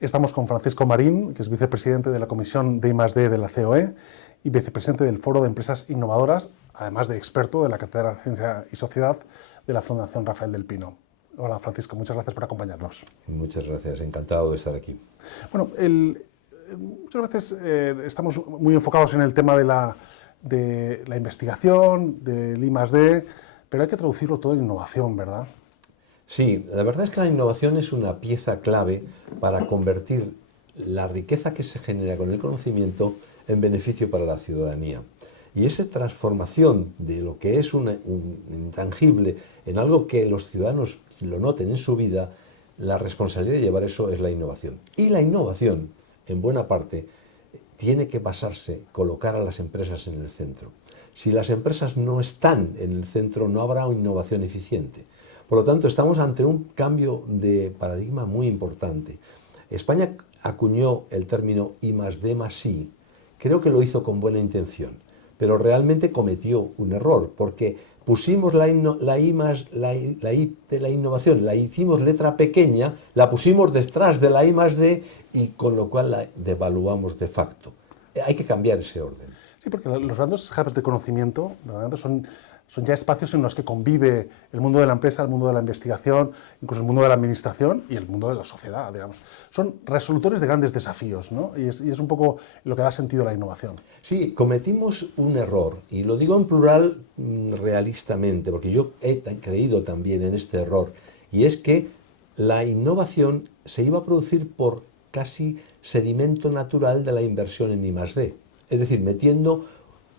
Estamos con Francisco Marín, que es vicepresidente de la Comisión de I+D de la COE y vicepresidente del Foro de Empresas Innovadoras, además de experto de la Cátedra de Ciencia y Sociedad de la Fundación Rafael del Pino. Hola Francisco, muchas gracias por acompañarnos. Muchas gracias, encantado de estar aquí. Bueno, muchas veces estamos muy enfocados en el tema de la investigación, del I+D, pero hay que traducirlo todo en innovación, ¿verdad? Sí, la verdad es que la innovación es una pieza clave para convertir la riqueza que se genera con el conocimiento en beneficio para la ciudadanía. Y esa transformación de lo que es un intangible en algo que los ciudadanos lo noten en su vida, la responsabilidad de llevar eso es la innovación. Y la innovación, en buena parte, tiene que basarse, colocar a las empresas en el centro. Si las empresas no están en el centro, no habrá innovación eficiente. Por lo tanto, estamos ante un cambio de paradigma muy importante. España acuñó el término I+D+I. Creo que lo hizo con buena intención, pero realmente cometió un error, porque pusimos la I de la innovación, la hicimos letra pequeña, la pusimos detrás de la I+D y con lo cual la devaluamos de facto. Hay que cambiar ese orden. Sí, porque los grandes hubs de conocimiento son ya espacios en los que convive el mundo de la empresa, el mundo de la investigación, incluso el mundo de la administración y el mundo de la sociedad, digamos. Son resolutores de grandes desafíos, ¿no? Y es un poco lo que da sentido a la innovación. Sí, cometimos un error, y lo digo en plural realistamente, porque yo he creído también en este error, y es que la innovación se iba a producir por casi sedimento natural de la inversión en I+D. Es decir, metiendo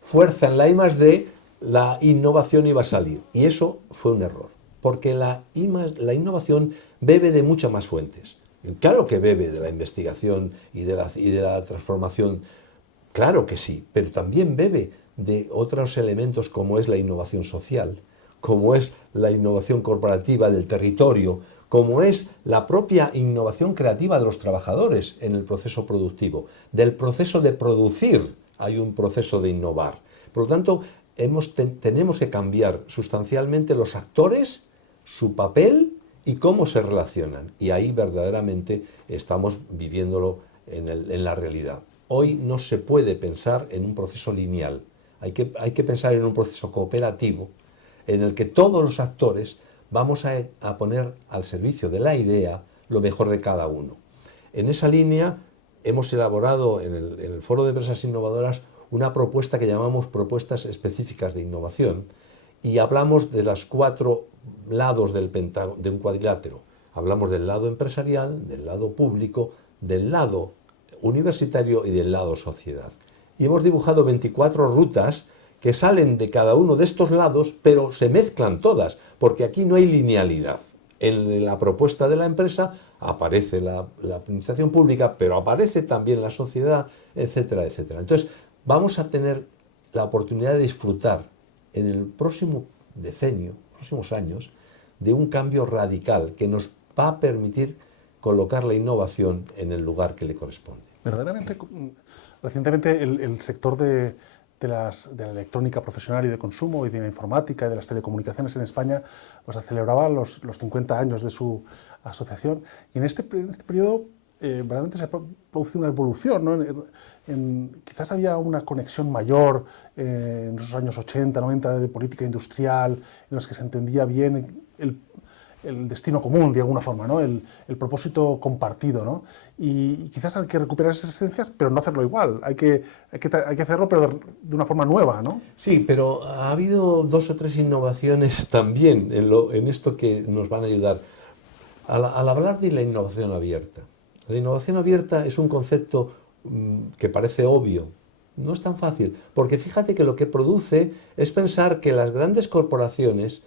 fuerza en la I+D, la innovación iba a salir. Y eso fue un error, porque la innovación bebe de muchas más fuentes. Claro que bebe de la investigación y de la transformación, claro que sí, pero también bebe de otros elementos como es la innovación social, como es la innovación corporativa del territorio, como es la propia innovación creativa de los trabajadores en el proceso productivo. Del proceso de producir hay un proceso de innovar. Por lo tanto, tenemos que cambiar sustancialmente los actores, su papel y cómo se relacionan. Y ahí verdaderamente estamos viviéndolo en la realidad. Hoy no se puede pensar en un proceso lineal. Hay que pensar en un proceso cooperativo en el que todos los actores vamos a poner al servicio de la idea lo mejor de cada uno. En esa línea hemos elaborado en el Foro de Empresas Innovadoras una propuesta que llamamos propuestas específicas de innovación y hablamos de los 4 lados de un cuadrilátero. Hablamos del lado empresarial, del lado público, del lado universitario y del lado sociedad. Y hemos dibujado 24 rutas que salen de cada uno de estos lados, pero se mezclan todas, porque aquí no hay linealidad. En la propuesta de la empresa aparece la administración pública, pero aparece también la sociedad, etcétera, etcétera. Entonces, vamos a tener la oportunidad de disfrutar en el próximo decenio, próximos años, de un cambio radical que nos va a permitir colocar la innovación en el lugar que le corresponde. Verdaderamente, recientemente el sector de la electrónica profesional y de consumo y de la informática y de las telecomunicaciones en España pues celebraba los 50 años de su asociación y en este periodo verdaderamente se produce una evolución, ¿no? Quizás había una conexión mayor en esos años 80, 90 de política industrial en los que se entendía bien el destino común, de alguna forma, ¿no? El propósito compartido, ¿no? Y quizás hay que recuperar esas esencias, pero no hacerlo igual. Hay que hacerlo, pero de una forma nueva, ¿no? Sí, pero ha habido 2 o 3 innovaciones también en esto que nos van a ayudar. Al hablar de la innovación abierta, la innovación abierta es un concepto que parece obvio. No es tan fácil, porque fíjate que lo que produce es pensar que las grandes corporaciones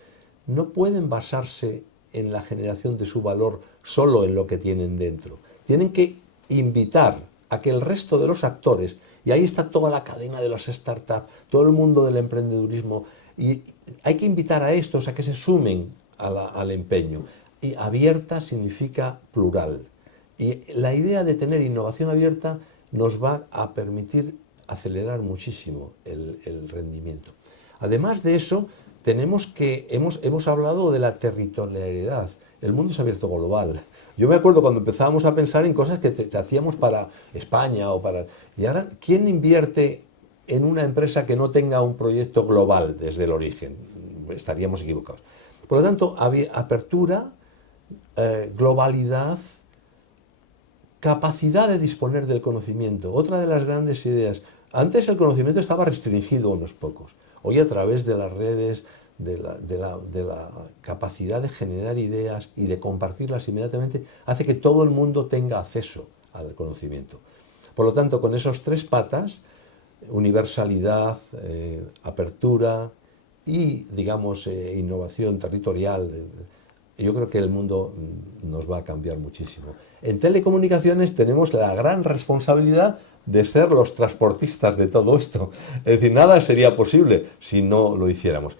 no pueden basarse en la generación de su valor solo en lo que tienen dentro. Tienen que invitar a que el resto de los actores, y ahí está toda la cadena de las startups, todo el mundo del emprendedurismo, y hay que invitar a estos a que se sumen al empeño. Y abierta significa plural. Y la idea de tener innovación abierta nos va a permitir acelerar muchísimo el rendimiento. Además de eso, hemos hablado de la territorialidad. El mundo es abierto global. Yo me acuerdo cuando empezábamos a pensar en cosas que hacíamos para España o para... Y ahora, ¿quién invierte en una empresa que no tenga un proyecto global desde el origen? Estaríamos equivocados. Por lo tanto, había apertura, globalidad, capacidad de disponer del conocimiento. Otra de las grandes ideas. Antes el conocimiento estaba restringido a unos pocos. Hoy, a través de las redes, de la capacidad de generar ideas y de compartirlas inmediatamente, hace que todo el mundo tenga acceso al conocimiento. Por lo tanto, con esos tres patas, universalidad, apertura y, digamos, innovación territorial, yo creo que el mundo nos va a cambiar muchísimo. En telecomunicaciones tenemos la gran responsabilidad de ser los transportistas de todo esto. Es decir, nada sería posible si no lo hiciéramos.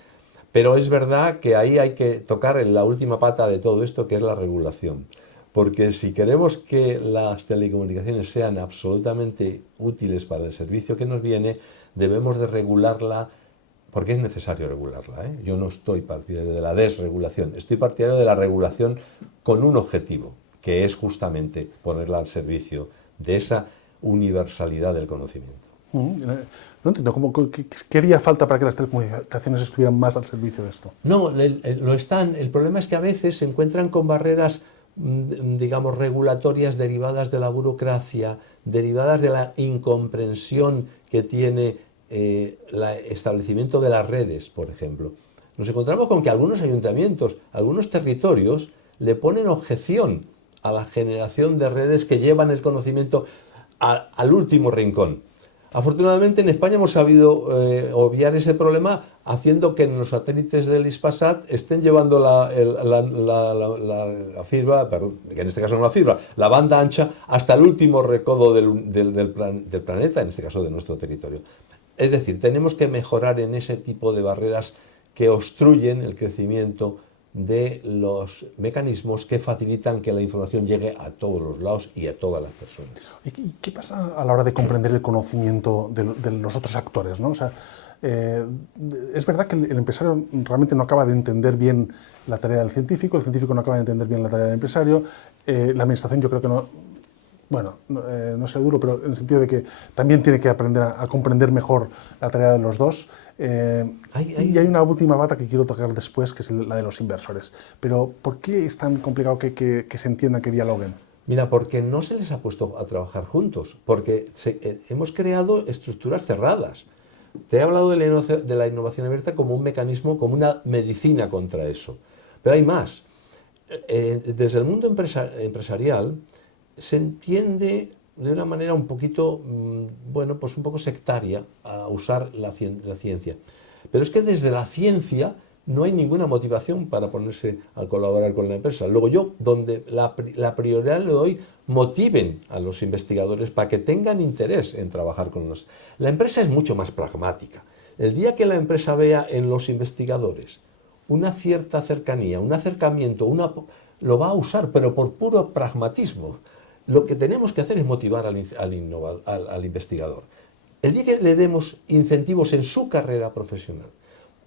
Pero es verdad que ahí hay que tocar en la última pata de todo esto, que es la regulación. Porque si queremos que las telecomunicaciones sean absolutamente útiles para el servicio que nos viene, debemos de regularla, porque es necesario regularla, ¿eh? Yo no estoy partidario de la desregulación, estoy partidario de la regulación con un objetivo, que es justamente ponerla al servicio de esa universalidad del conocimiento. No entiendo, ¿qué haría falta para que las telecomunicaciones estuvieran más al servicio de esto? No, lo están. El problema es que a veces se encuentran con barreras, digamos, regulatorias derivadas de la burocracia, derivadas de la incomprensión que tiene el establecimiento de las redes, por ejemplo. Nos encontramos con que algunos ayuntamientos, algunos territorios, le ponen objeción a la generación de redes que llevan el conocimiento al último rincón. Afortunadamente en España hemos sabido obviar ese problema haciendo que en los satélites del Hispasat estén llevando la fibra, perdón, que en este caso no la fibra, la banda ancha hasta el último recodo del planeta, en este caso de nuestro territorio. Es decir, tenemos que mejorar en ese tipo de barreras que obstruyen el crecimiento de los mecanismos que facilitan que la información llegue a todos los lados y a todas las personas. ¿Y qué pasa a la hora de comprender el conocimiento de los otros actores, ¿no? O sea, es verdad que el empresario realmente no acaba de entender bien la tarea del científico, el científico no acaba de entender bien la tarea del empresario, la administración yo creo que no, bueno, no sea duro, pero en el sentido de que también tiene que aprender a comprender mejor la tarea de los dos. Y hay una última pata que quiero tocar después, que es la de los inversores. Pero ¿por qué es tan complicado que se entiendan, que dialoguen? Mira, porque no se les ha puesto a trabajar juntos, porque hemos creado estructuras cerradas. Te he hablado de la innovación abierta como un mecanismo, como una medicina contra eso. Pero hay más. Desde el mundo empresarial se entiende de una manera un poquito, bueno, pues un poco sectaria a usar la ciencia. Pero es que desde la ciencia no hay ninguna motivación para ponerse a colaborar con la empresa. Luego yo, donde la prioridad le doy, motiven a los investigadores para que tengan interés en trabajar con los... La empresa es mucho más pragmática. El día que la empresa vea en los investigadores una cierta cercanía, un acercamiento, lo va a usar, pero por puro pragmatismo. Lo que tenemos que hacer es motivar al investigador. El día que le demos incentivos en su carrera profesional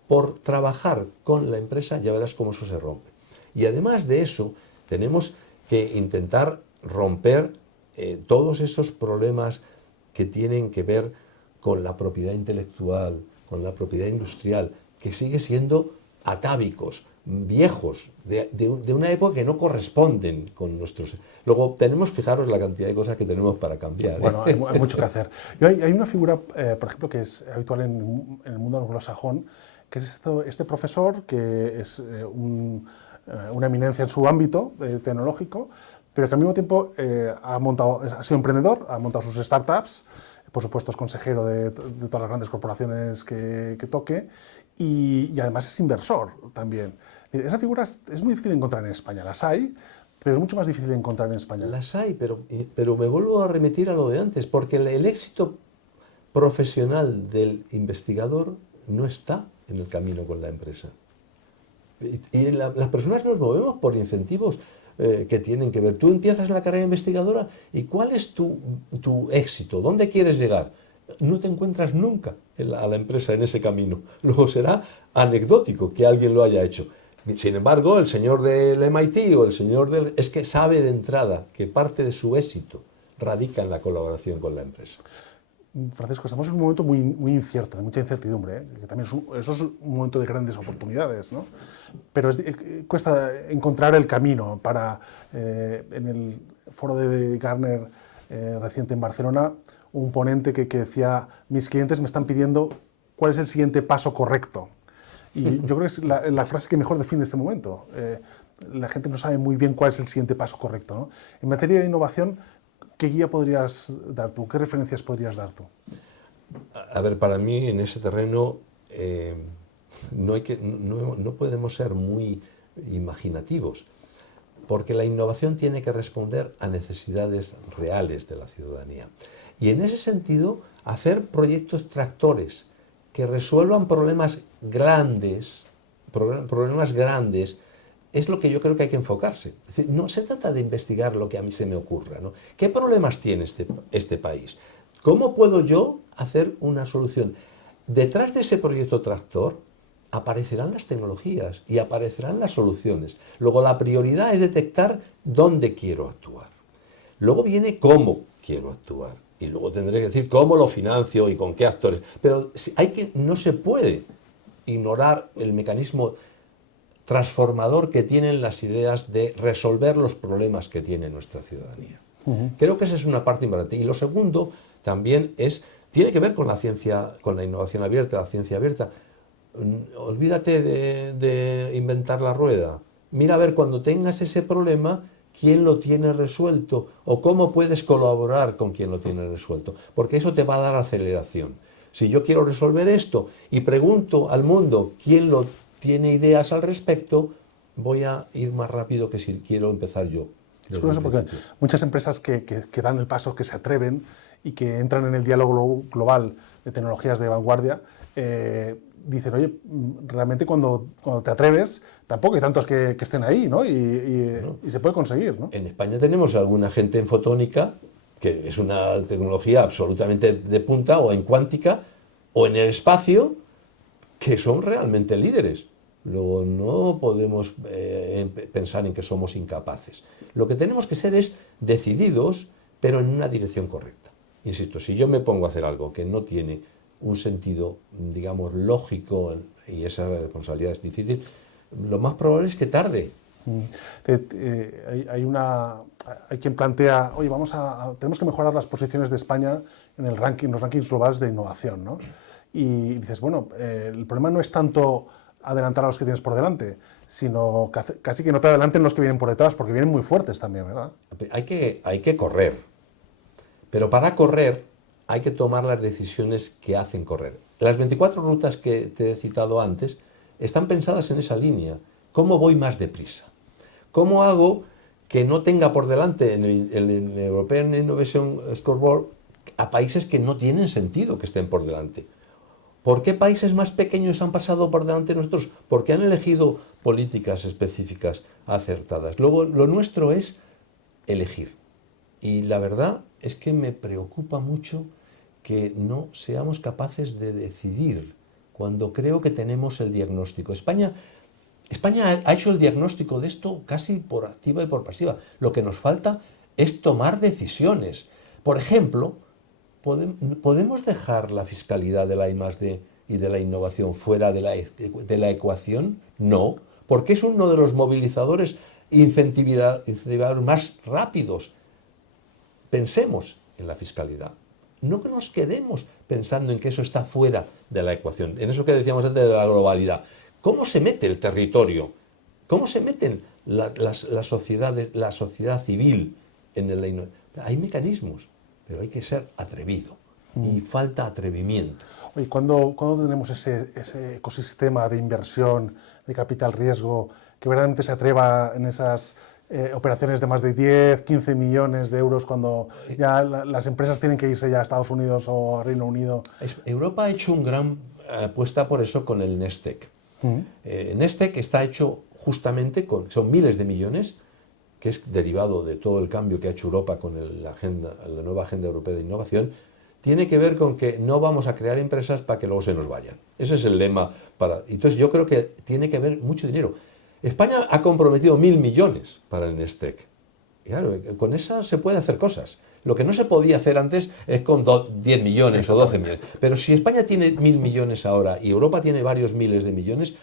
por trabajar con la empresa, ya verás cómo eso se rompe. Y además de eso, tenemos que intentar romper todos esos problemas que tienen que ver con la propiedad intelectual, con la propiedad industrial, que sigue siendo atávicos, viejos, de una época que no corresponden con nuestros... Luego tenemos, fijaros la cantidad de cosas que tenemos para cambiar. Bueno, hay mucho que hacer. Hay una figura, por ejemplo, que es habitual en el mundo anglosajón, que es este profesor que es una eminencia en su ámbito tecnológico, pero que al mismo tiempo ha sido emprendedor, ha montado sus startups, por supuesto es consejero de todas las grandes corporaciones que toque, y además es inversor también. Esa figura es muy difícil de encontrar en España. Las hay, pero es mucho más difícil de encontrar en España. Las hay, pero me vuelvo a remitir a lo de antes, porque el éxito profesional del investigador no está en el camino con la empresa. Y las personas nos movemos por incentivos que tienen que ver. Tú empiezas la carrera investigadora y ¿cuál es tu éxito? ¿Dónde quieres llegar? No te encuentras nunca a la empresa en ese camino. Luego será anecdótico que alguien lo haya hecho. Sin embargo, el señor del MIT o el señor del... es que sabe de entrada que parte de su éxito radica en la colaboración con la empresa. Francisco, estamos en un momento muy incierto, de mucha incertidumbre, que también eso es un momento de grandes oportunidades, ¿no? Pero cuesta encontrar el camino para, en el foro de Gartner reciente en Barcelona, un ponente que decía, mis clientes me están pidiendo cuál es el siguiente paso correcto. Y yo creo que es la frase que mejor define este momento. La gente no sabe muy bien cuál es el siguiente paso correcto, ¿no? En materia de innovación, ¿qué guía podrías dar tú? ¿Qué referencias podrías dar tú? A ver, para mí en ese terreno no podemos ser muy imaginativos, porque la innovación tiene que responder a necesidades reales de la ciudadanía. Y en ese sentido, hacer proyectos tractores que resuelvan problemas grandes, es lo que yo creo que hay que enfocarse. Es decir, no se trata de investigar lo que a mí se me ocurra, ¿no? ¿Qué problemas tiene este país? ¿Cómo puedo yo hacer una solución? Detrás de ese proyecto tractor aparecerán las tecnologías y aparecerán las soluciones. Luego la prioridad es detectar dónde quiero actuar. Luego viene cómo quiero actuar. Y luego tendré que decir cómo lo financio y con qué actores. Pero no se puede ignorar el mecanismo transformador que tienen las ideas de resolver los problemas que tiene nuestra ciudadanía. Creo que esa es una parte importante. Y lo segundo también tiene que ver con la ciencia, con la innovación abierta, la ciencia abierta. Olvídate de inventar la rueda. Mira a ver cuando tengas ese problema, quién lo tiene resuelto o cómo puedes colaborar con quien lo tiene resuelto, porque eso te va a dar aceleración. Si yo quiero resolver esto y pregunto al mundo quién lo tiene ideas al respecto, voy a ir más rápido que si quiero empezar yo. Es curioso porque muchas empresas que dan el paso, que se atreven y que entran en el diálogo global de tecnologías de vanguardia, dicen, oye, realmente cuando te atreves, tampoco hay tantos que estén ahí, ¿no? Y se puede conseguir, ¿no? En España tenemos alguna gente en fotónica, que es una tecnología absolutamente de punta, o en cuántica, o en el espacio, que son realmente líderes. Luego no podemos pensar en que somos incapaces. Lo que tenemos que ser es decididos, pero en una dirección correcta. Insisto, si yo me pongo a hacer algo que no tiene un sentido, digamos, lógico, y esa responsabilidad es difícil, lo más probable es que tarde. Hay quien plantea, oye, tenemos que mejorar las posiciones de España en los rankings globales de innovación, ¿no? Y dices, bueno, el problema no es tanto adelantar a los que tienes por delante, sino casi que no te adelanten los que vienen por detrás, porque vienen muy fuertes también, ¿verdad? Hay que correr, pero para correr hay que tomar las decisiones que hacen correr. Las 24 rutas que te he citado antes están pensadas en esa línea. ¿Cómo voy más deprisa? ¿Cómo hago que no tenga por delante en el European Innovation Scoreboard a países que no tienen sentido que estén por delante? ¿Por qué países más pequeños han pasado por delante de nosotros? Porque han elegido políticas específicas acertadas. Luego, lo nuestro es elegir. Y la verdad es que me preocupa mucho que no seamos capaces de decidir cuando creo que tenemos el diagnóstico. España ha hecho el diagnóstico de esto casi por activa y por pasiva. Lo que nos falta es tomar decisiones. Por ejemplo, ¿podemos dejar la fiscalidad de la I+D y de la innovación fuera de la ecuación? No, porque es uno de los movilizadores incentivadores más rápidos. Pensemos en la fiscalidad. No que nos quedemos pensando en que eso está fuera de la ecuación. En eso que decíamos antes de la globalidad. ¿Cómo se mete el territorio? ¿Cómo se meten las sociedades, la sociedad civil en la innovación? Hay mecanismos, pero hay que ser atrevido y falta atrevimiento. Oye, ¿cuándo tendremos ese ecosistema de inversión, de capital riesgo, que verdaderamente se atreva en esas operaciones de más de 10, 15 millones de euros cuando ya las empresas tienen que irse ya a Estados Unidos o a Reino Unido? Europa ha hecho una gran apuesta por eso con el Nestec. Nestec está hecho justamente son miles de millones, que es derivado de todo el cambio que ha hecho Europa con la nueva Agenda Europea de Innovación. Tiene que ver con que no vamos a crear empresas para que luego se nos vayan. Ese es el lema. Entonces yo creo que tiene que haber mucho dinero. España ha comprometido 1.000 millones para el Nestec. Y claro, con esa se puede hacer cosas. Lo que no se podía hacer antes es con 10 millones o 12 millones. Pero si España tiene 1.000 millones ahora y Europa tiene varios miles de millones,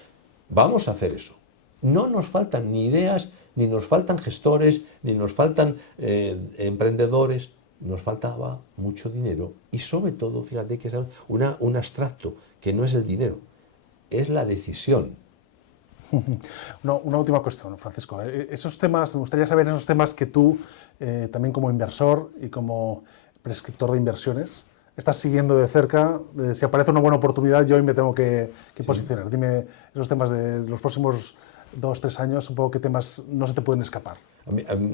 vamos a hacer eso. No nos faltan ni ideas, ni nos faltan gestores, ni nos faltan emprendedores. Nos faltaba mucho dinero y sobre todo, fíjate que es un abstracto, que no es el dinero, es la decisión. Una última cuestión, Francisco. Esos temas, me gustaría saber esos temas que tú, también como inversor y como prescriptor de inversiones, estás siguiendo de cerca. Si aparece una buena oportunidad, yo hoy me tengo que posicionar. Dime esos temas de los próximos 2-3 años, un poco qué temas no se te pueden escapar.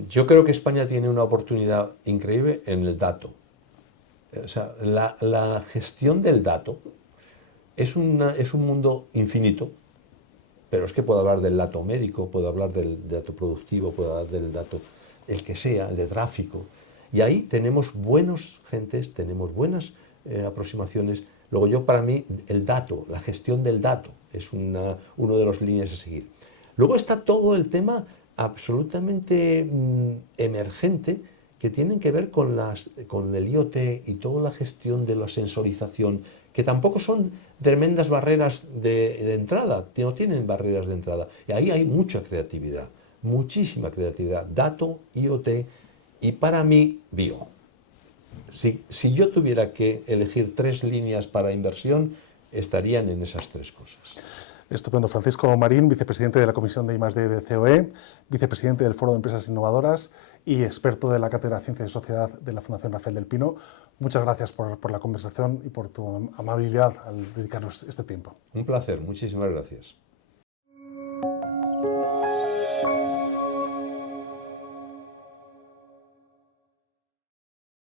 Yo creo que España tiene una oportunidad increíble en el dato. O sea, la gestión del dato es un mundo infinito, pero es que puedo hablar del dato médico, puedo hablar del dato productivo, puedo hablar del dato, el que sea, el de tráfico. Y ahí tenemos buenos gentes, tenemos buenas aproximaciones. Luego para mí, el dato, la gestión del dato, es uno de los líneas a seguir. Luego está todo el tema absolutamente emergente que tienen que ver con el IoT y toda la gestión de la sensorización, que tampoco son tremendas barreras de entrada, no tienen barreras de entrada. Y ahí hay mucha creatividad, muchísima creatividad, dato, IoT y para mí bio. Si yo tuviera que elegir 3 líneas para inversión, estarían en esas 3 cosas. Estupendo. Francisco Marín, vicepresidente de la Comisión de I+D de COE, vicepresidente del Foro de Empresas Innovadoras y experto de la Cátedra de Ciencia y Sociedad de la Fundación Rafael del Pino. Muchas gracias por la conversación y por tu amabilidad al dedicarnos este tiempo. Un placer, muchísimas gracias.